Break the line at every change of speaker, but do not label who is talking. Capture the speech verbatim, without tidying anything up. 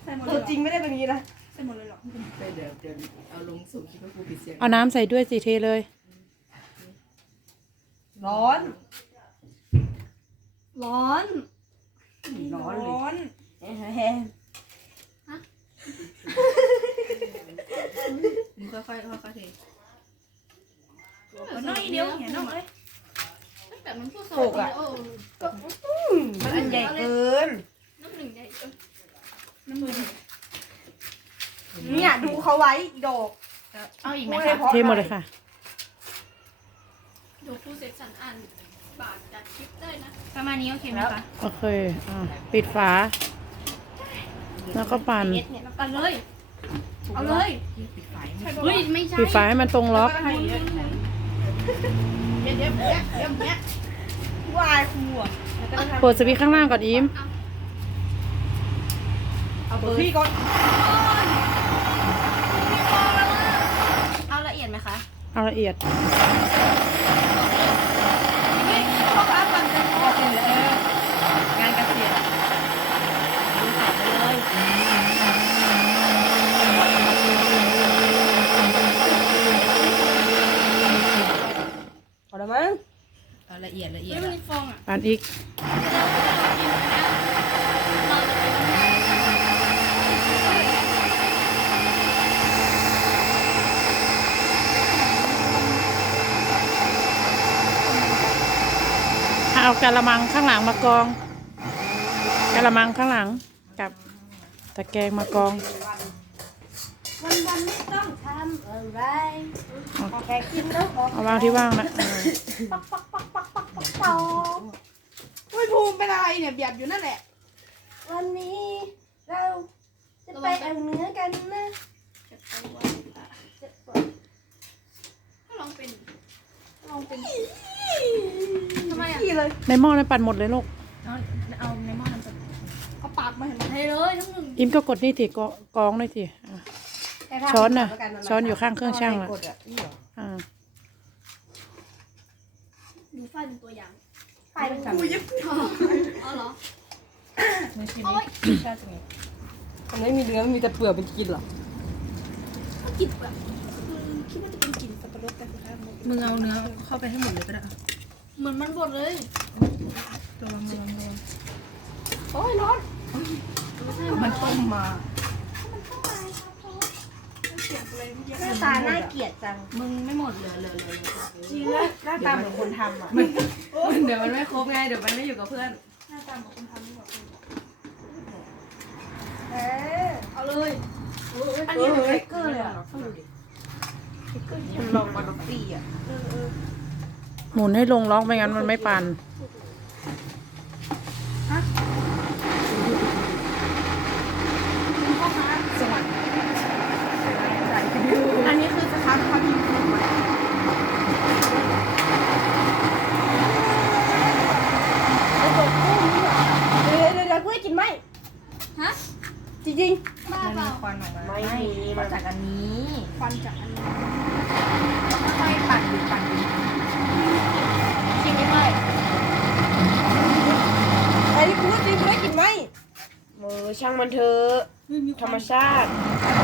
ส่หมดเล
ตัวย
เหรอ
จริงไม่ได้เป็นอย่างนี้นะ
ใส่หมดเลยเหรอ
ไปเดี๋ยวเดี๋ยวเอาลงสู่คลิปให้ครูปิดเสียง
เอาน้ำใส่ด้วยสิเทเลย
ร้อน
ร้อน
ร้อนเลย
ร้อน
แห้ง
มึงค่อยๆค่อยๆเท
น้อยเดียวเห็นน้องเลยแต่มันพูดสดเลยโอ้
มันอันใหญ่เกิน
น้ำหนึ่งใหญ่เออน้ำมือ
เนี่ยดูเขาไว้อีดอก
เอาอีกไหม
พูดให้
คะ
พราะ
เทหมดเลยค่ะ
ดูผู้เสร็จสันอ่านบาทจัดคลิปได้นะประมาณนี้โอเคไหมคะ
โอเคอ่าปิดฝา แล้วก็ปั่น
เอ็ดเนี่ย
เอาเลยเอาเลย
ปิดไฟไม่
เฮ้ยไม่ใช่
ปิดฝาให้มันตรงล็อก
เดี๋ยวเดี๋ยวเดี๋ยวเดี๋ยวเนี้ยว่ายครูอ่ะ
เปิดสวิตช์ข้างล่างก่อนอิม
เอาเบอร์พี่ก่อน
เอาละเอียดไหมคะ
เอาละเอียด
พ่อค้าปั่นจะพอเป็นเลย
งานเกษียณดูสอบไปเลย
พอแล้วมั้ง
เอาละเอียดละเอีย
ไม่
ด
มันมีฟองอ่ะ
ปั่นอีก เอากะละมังข้างหลังมากองกะละมังข้างหลังกับตะแกรงมากอง
วันวันไม่ต้องทำอะไรแค่กินแล้วออก
เอาวางที่ว่างนะเออ
ปักปักปักปักปักปักต่อ
อุ้ยภูมิเป็นอะไรเนี่ยเบียดอยู่นั่นแหละ
วันนี้เราจะไปเอาเนื้อกันนะ
ก็ลองเป็นลองเป็นทำไมอ่ะ
ขี้เลย
ในหม้อนั้นปั่นหมดเลยลูก
เอาเอาในหม้อน้ำตาล
เอาปากมาเห็นไหมให้เลยทั้งหนึ่ง
อิมก็กดนี่ทีกกองเลยทีอ่ะ ช้อนน่ะช้อนอยู่ข้างเครื่องช่างน่ะ
กดอ่ะนี่เหรอ
อ่า
ดูไฟเป็นตัวอย่าง
ไฟเป็นแบบ
อ๋อเหรอ
มือชิม
โอ้ย
ชาติมี
มันไม่มีเนื้อมีแต่เปลือกมันกินเหรอ
ก็กลิ่นแบบคิดว่าจะเป็นกลิ่นสับปะรดแต่สุดท้ายมัน
มึงเอาเนื้อเข้าไปให้หมดเลยก็ได้
เหมือนมันบดเลย
ตัวละมือมือ
โอ้ยร้อน
ไม่ใช่
มันต้มมา
เสียงอะไรเมื่อกี้
หน้าตาน่าเกลียดจัง
มึงไม่หมดเลยเลยเลย
จริงนะหน้าตาเหมือนคนทำอ่ะ
มันเดี๋ยวมันไม่ครบไงเดี๋ยวมันไม่อยู่กับเพื่อน
หน้าตาเหมือนคนทำนี่หว่า
เออ
เอาเลย
อันนี้เหมือนไฟเกอร์เลยอ่ะมันลองมาดอกตีอ่ะ
หมุนให้ลงล็อกไม่งั้นมันไม่ปั่น
อันนี้คือสครับครับพิมพ์ถูกไหมเดี๋ยวเดี๋ยวเดี๋ยวเพื่อกินไหม
ฮะ
จริง
บ้า
มัน
เปล่า
มีควันออกมา
ไม่มี
มาจากอันนี้
ควันจากอันนี้
ค่อยๆปั่นดิปั่นดิ
ชิมไม่ได้
ๆไอ้ที่พูดจริงเพื่อกินไหมเออช่างมันเถอะธรรมชาติ